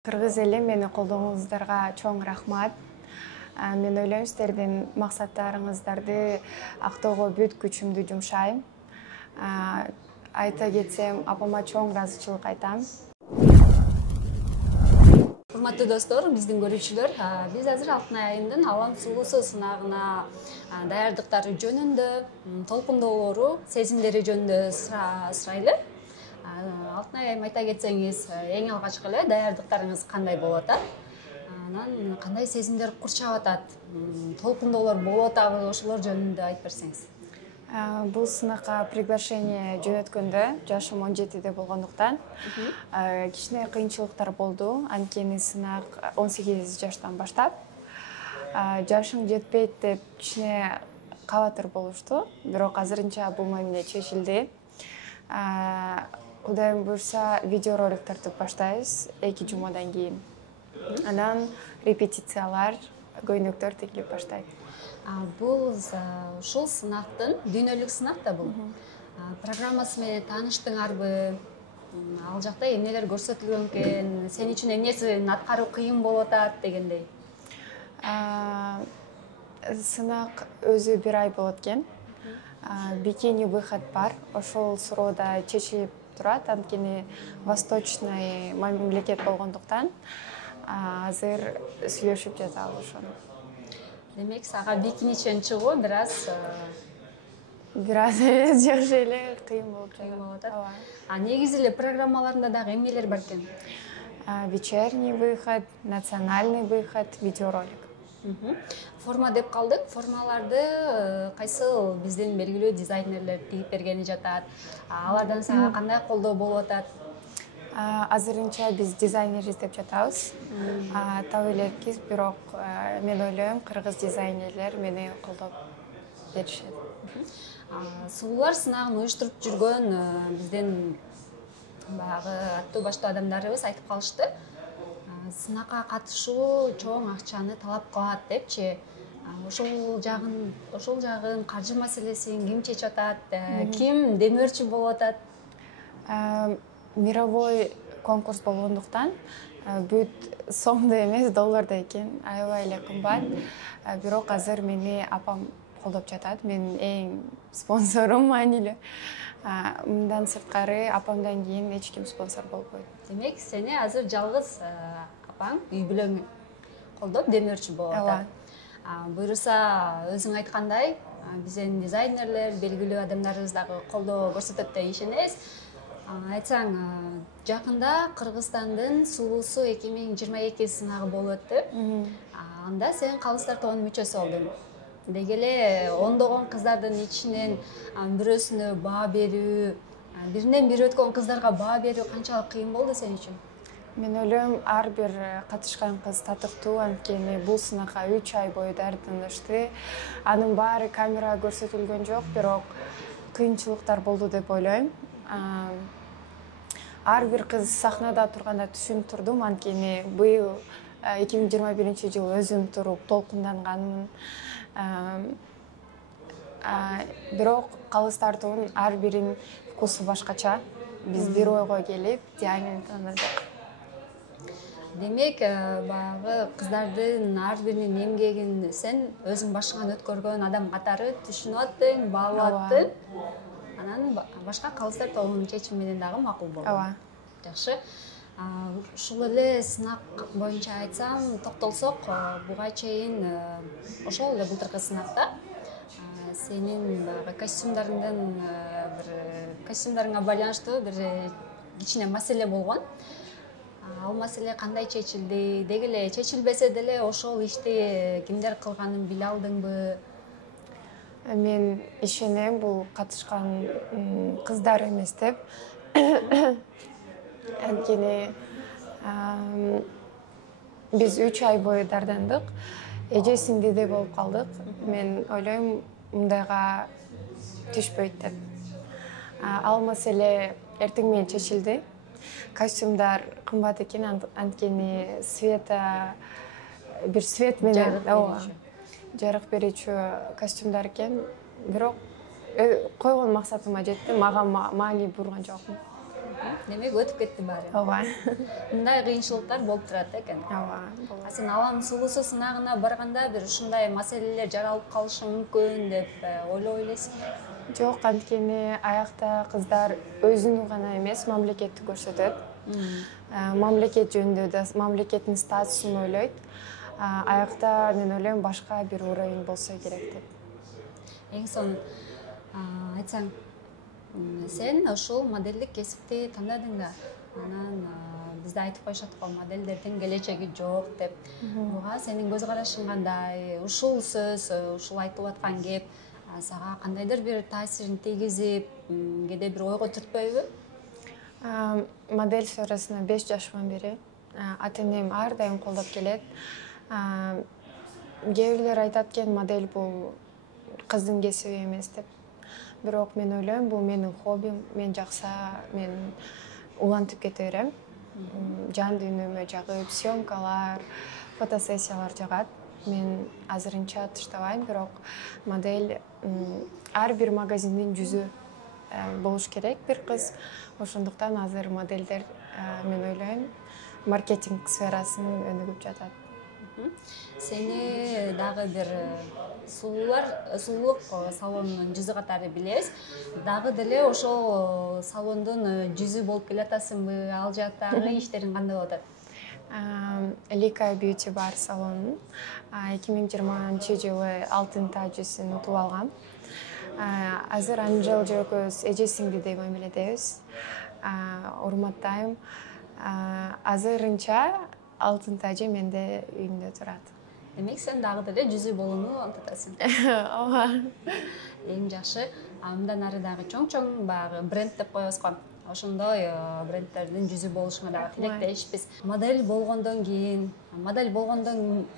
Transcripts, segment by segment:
Кыргыз эли мени колдооңуздарга чоң рахмат. Мен ойлойм, сиздердин максаттарыңыздарды актоого бүт күчүмдү жумшайм. Айта кетсем, апама чоң ыраазычылык айтам. Урматтуу достор, биздин көрүүчүлөр, биз азыр Алтын айымдын Алам сулуусу сынагына даярдыктары жөнүндө, толкундоолору, сезимдери жөнүндө сурайлы. Алтын айым, айта кетсеңиз, эң алгачкы эле даярдыктарыңыз кандай болуп атат? Анан кандай сезимдер курчап атат? Толкундоолор болуп атабы? Ошолор жөнүндө айтып берсеңиз. Бул сынакка приглашение жөнөткөндө жашым 17 болгондуктан кичине кыйынчылыктар болду. Анткени сынак 18 жаштан баштап. Жашың жетпейт деп кичине кабатыр болушту. Бирок азырынча бул мамиле чечилди. Кудайым буйрса, видеоролик тартып баштайбыз 2 жумадан кийин. Анан репетициялар, көйнөктөр тигилип баштайт. Бул ушул сынактын дүйнөлүк сынак да бул. Программасы менен тааныштыңарбы? Ал жакта эмнелер көрсөтүлгөн экен? Сен үчүн эмнесин аткаруу кыйын болуп атат дегендей. Сынак өзү 1 ай болот экен. Бикини выход бар. Ошол суроода чечилип турат. Анткени восточный мамлекет болгондуктан азыр сүйлөшүп жатабыз ошону. Демек, сага бикиничен чыгуу бир аз жакшы эле кыйын болуп атат. Негизи эле программаларында дагы эмнелер бар экен? Вечерний выход, национальный выход, видеоролик. Форма деп калдык. Формаларды кайсыл биздин белгилүү дизайнерлер тигип бергени жатат? Алардан сага кандай колдоо болуп атат? Азырынча биз дизайнер издеп жатабыз. Таба элекпиз, бирок мен ойлойм, кыргыз дизайнерлер мени колдоп беришет. Сулуулар сынагын уюштуруп жүргөн биздин баягы аттуу баштуу адамдарыбыз айтып калышты. Сынакка катышуу чоң акчаны талап кылат депчи. Ошол жагын каржы маселесин ким чечип атат? Ким демөөрчү болуп атат? Мировой конкурс болгондуктан бүт сомдо эмес, долларда экен. Аябай эле кымбат. Бирок азыр мени апам колдоп жатат. Менин эң спонсорум маанилүү. Мындан сырткары апамдан кийин эч ким спонсор болбойт. Демек, сени азыр жалгыз апаң үй бүлөң колдоп демөөрчү болуп атат. Буйруса, өзүң айткандай, биздин дизайнерлер, белгилүү адамдарыбыз дагы колдоо көрсөтөт деп ишенебиз. Айтсаң, жакында Кыргызстандын сулуусу 2022 сынагы болуп өттү. Анда сен калыстар тобунун мүчөсү болдуң. Деги эле ондогон кыздардын ичинен бирөөсүнө баа берүү, биринен бири өткөн кыздарга баа берүү канчалык кыйын болду сен үчүн? Мен ойлойм, ар бир катышкан кыз татыктуу, анткени бул сынакка 3 ай бою даярданышты. Анын баары камерага көрсөтүлгөн жок, бирок кыйынчылыктар болду деп ойлойм. Ар бир кыз сахнада турганда түшүнүп турдум, анткени быйыл 2021 жыл өзүм туруп толкунданганмын. Бирок калыстар тобунун ар биринин вкусу башкача. Биз бир ойго келип, диагноз тандадык. Демек, баягы кыздардын ар биринин эмгегин сен өзүң башыңан өткөргөн адам катары түшүнүп аттың, баалап аттың. Анан башка калыстар тобунун чечими менен дагы макул болду. Жакшы. Ушул эле сынак боюнча айтсам, токтолсок, буга чейин ошол эле былтыркы сынакта сенин костюмдарыңа байланыштуу бир кичине маселе болгон. Ал маселе кандай чечилди? Деги эле чечилбесе деле ошол ишти кимдер кылганын биле алдыңбы? Мен ишенем, бул катышкан кыздар эмес деп. Анткени биз 3 ай бою дардандык, эже сиңдиде болуп калдык. Мен ойлойм, мындайга түшпөйт деп. Ал маселе эртең менен чечилди. Костюмдар кымбат экен, анткени бир свет менен жарык берүүчү костюмдар экен. Бирок койгон максатыма жетти, мага маани бурган жокмун. Демек өтүп кетти баары. ооба Мындай кыйынчылыктар болуп турат экен. ооба Сен алам сулуусу сынагына барганда бир ушундай маселелер жаралып калышы мүмкүн деп ойлой элесиңби? жок, анткени аякта кыздар өзүнүн гана эмес мамлекетти көрсөтөт. Мамлекет жөнүндө да мамлекеттин статусун ойлойт. Аякта мен ойлойм башка бир уровень болсо керек деп. Эң сонун айтсаң, сен ушул моделдик кесипти тандадың да, анан бизде айтып коюшат го модельдердин келечеги жок деп. Буга сенин көз карашың кандай? Ушул сөз, ушул айтылып аткан кеп сага кандайдыр бир таасирин тийгизип, кээде бир ойго түртпөйбү? Модель сферасына 5 жашыман бери ата-энем ар дайым колдоп келет. Кээ бирлер айтат экен, модель бул кыздын кесиби эмес деп. Бирок мен ойлойм, бул менин хоббим, мен улантып кете берем. Жан дүйнөмө жагып, съемкалар, фотосессиялар жагат. Мен азырынча тыштабайм, бирок модель ар бир магазиндин жүзү болуш керек бир кыз. Ошондуктан азыр модельдер мен ойлойм маркетинг сферасын өнүгүп жатат. Сени дагы бир сулуулук салонунун жүзү катары билебиз. Дагы деле ошол салондун жүзү болуп келатасыңбы? Ал жактагы иштериң кандай болуп атат? Lika Beauty Bar салонун 2020-жылы алтын тажысын утуп алгам. Азыр Анжел экөөбүз эже сиңдидей мамиледебиз. Урматтайм. Азырынча алтын тажы менде үйүмдө турат. Демек сен дагы деле жүзү болууну антатасың. Ооба. Эң жакшы. Мындан ары дагы чоң баягы бренд деп коебуз го. Ошондой брендтердин жүзү болушуна дагы тилектешпиз. Модель болгондон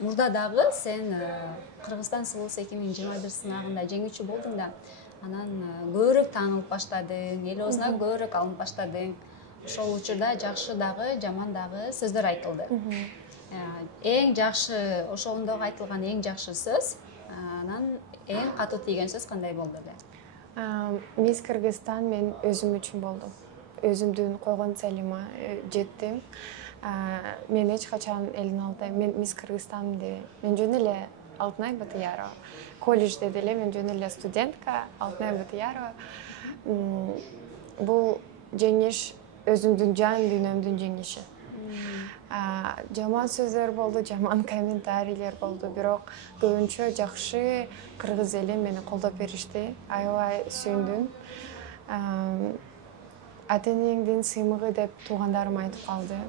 мурда дагы сен Кыргызстан сулуусу 2021 сынагында жеңүүчү болдуң да. Анан көбүрөөк таанылып баштадың, эл оозуна көбүрөөк алынып баштадың. Ошол учурда жакшы дагы, жаман дагы сөздөр айтылды. Эң жакшы, ошондогу айтылган эң жакшы сөз, анан эң катуу тийген сөз кандай болду эле? Мисс Кыргызстан мен өзүм үчүн болдум. Өзүмдүн койгон целиме жеттим. Мен эч качан элдин алдында мен Мисс Кыргызстан деп, мен жөн эле Алтынай Батыярова. Колледжде деле мен жөн эле студентка Алтынай Батыярова. Бул жеңиш өзүмдүн жан дүйнөмдүн жеңиши. Жаман сөздөр болду, жаман комментарийлер болду, бирок көбүнчө жакшы кыргыз эли мени колдоп беришти. Аябай сүйүндүм. Ата-энеңдин сыймыгы деп туугандарым айтып калды.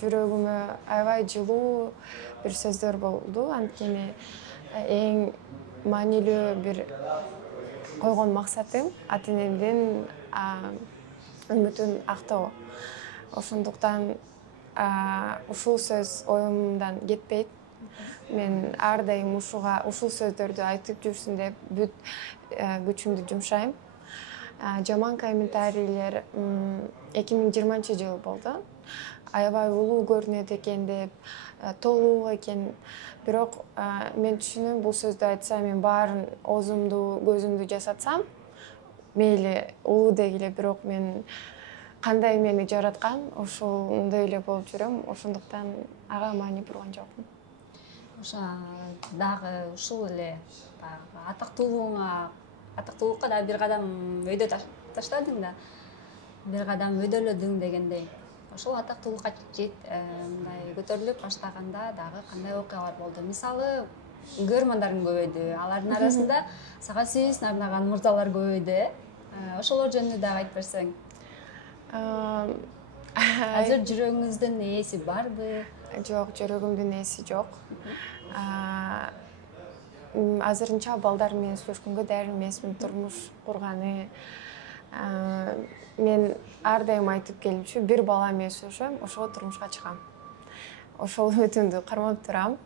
Жүрөгүмө аябай жылуу бир сөздөр болду. Анткени эң маанилүү бир койгон максатым ата-энемдин үмүтүн актоо. Ошондуктан ушул сөз оюмдан кетпейт. Мен ар дайым ушул сөздөрдү айтып жүрсүн деп бүт күчүмдү жумшайм. Жаман комментарийлер 2020-жылы болду. Аябай улуу көрүнөт экен деп, толук экен. Бирок мен түшүнөм, бул сөздү айтсам, мен баарын оозумду, көзүмдү жасатсам, мейли улуу дегиле, бирок мен кандай мени жараткан, ошондой эле болуп жүрөм. Ошондуктан ага маани бурган жокмун. Ошо дагы ушул эле атактуулукка да бир кадам өйдө таштадың да, бир кадам өйдөлөдүң дегендей. Ошол атактуулукка мындай көтөрүлүп баштаганда дагы кандай окуялар болду? Мисалы, көрөрмандарың көбөйдү, алардын арасында сага сүйүүсүн арнаган мырзалар көбөйдү. Ошолор жөнүндө дагы айтып берсең. Азыр жүрөгүңүздүн ээси барбы? Жок, жүрөгүмдүн ээси жок. Азырынча балдар менен сүйлөшкөнгө даяр эмесмин, турмуш курганы. Мен ар дайым айтып келчү, бир бала менен сүйлөшөм, ошого турмушка чыгам. Ошол үмүтүмдү кармап турам.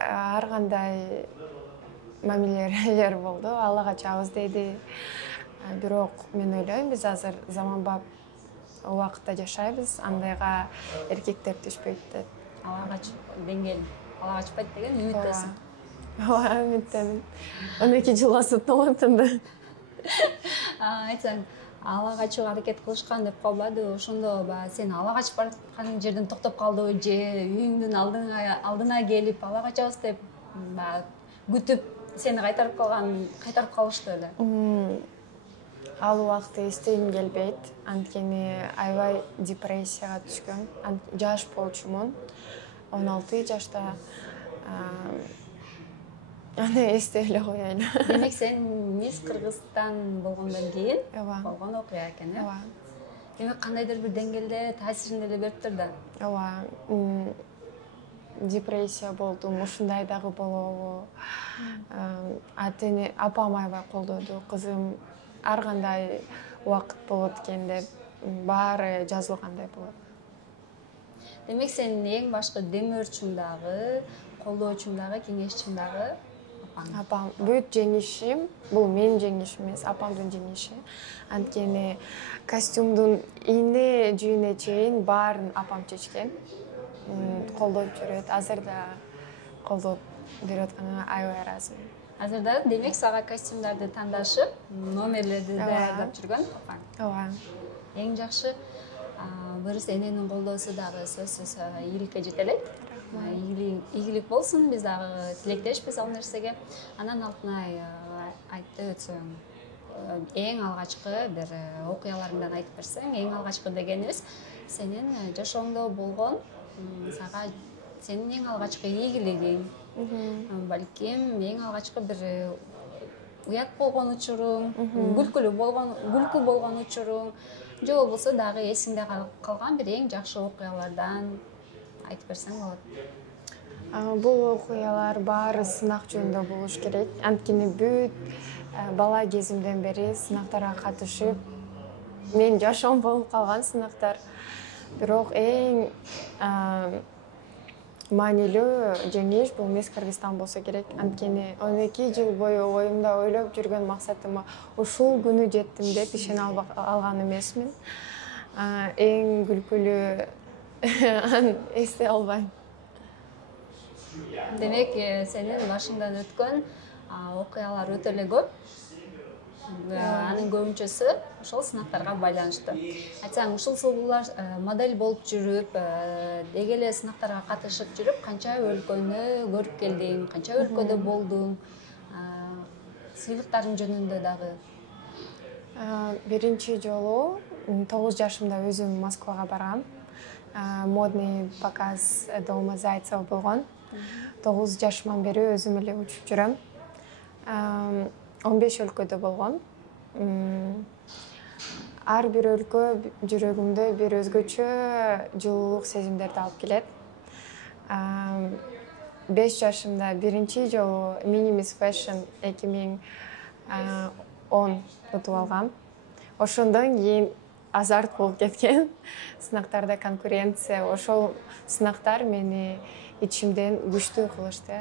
Ар кандай мамилелер болду, Аллага чабыз деди. Бирок мен ойлойм, биз азыр заманбап убакытта жашайбыз, андайга эркектер түшпөйт деп. Аллага чыкпайт деген үмүттөсүң. Ооба, үмүттөмүн. 12 жыл асып толоптун да. Айтсаң, ала качууга аракет кылышкан деп калбады, ошондо баягы сен ала качып бараткан жерден токтоп калдыбы же үйүңдүн алдына келип ала качабыз деп баягы күтүп сени кайтарып калышты эле? Ал убакытты эстегим келбейт, анткени аябай депрессияга түшкөм. Жаш болчумун, 16 жашта. Аны эстей эле коеюн. Демек сен Мисс Кыргызстан болгондон кийин Ооба. болгон окуя экен, э? Ооба. Демек кандайдыр бир деңгээлде таасирин эле берип турду. Ооба. Депрессия болдум, ушундай дагы болобу? Апам аябай колдоду. Кызым, ар кандай убакыт болот экен деп, баары жазылгандай болот. Демек сен эң башкы демөөрчүң дагы, колдоочуң дагы, кеңешчиң дагы апаң. Апам бүт жеңишим, бул менин жеңишим эмес, апамдын жеңиши. Анткени костюмдун ийне жүйүнө чейин баарын апам чечкен. Колдоп жүрөт, азыр да колдоп берип атканына аябай ыраазымын. Азыр да демек сага костюмдарды тандашып, номерлерди даярдап жүргөн апаң. Ооба. Эң жакшы буюрса эненин колдоосу дагы сөзсүз ийгиликке жетелейт. Ийгилик болсун, биз дагы тилектешпиз ал нерсеге. Анан Алтынай айтты өтсөң, эң алгачкы бир окуяларыңдан айтып берсең, эң алгачкы дегенибиз сенин жашооңдо болгон сенин эң алгачкы ийгилигиң, балким эң алгачкы бир уят болгон учуруң, күлкү болгон учуруң, же болбосо дагы эсиңде калган бир эң жакшы окуялардан айтып берсең болот. Бул окуялар баары сынак жөнүндө болуш керек. Анткени бүт бала кезимден бери сынактарга катышып, менин жашоом болуп калган сынактар. Бирок эң маанилүү жеңиш бул Мисс Кыргызстан болсо керек. Анткени 12 жыл бою оюмда ойлоп жүргөн максатыма ушул күнү жеттим деп ишене алган эмесмин. Эң күлкүлүү эстей албайм. Демек сенин башыңдан өткөн окуялар өтө эле көп. Анын көбүнчөсү ошол сынактарга байланыштуу. Айтсаң, ушул сулуулар модель болуп жүрүп, деги эле сынактарга катышып жүрүп, канча өлкөнү көрүп келдиң, канча өлкөдө болдуң, сыйлыктарың жөнүндө дагы? Биринчи жолу 9 жашымда өзүм Москвага баргам. Модный показ Дома Зайцева болгон. 9 жашыман бери өзүм эле учуп жүрөм. 15 өлкөдө болгом. Ар бир өлкө жүрөгүмдө бир өзгөчө жылуулук сезимдерди алып келет. 5 жашымда биринчи жолу Minimis Fashion 2010 утуп алгам. Ошондон кийин азарт болуп кеткен. Сынактарда конкуренция, ошол сынактар мени ичимден күчтүү кылышты.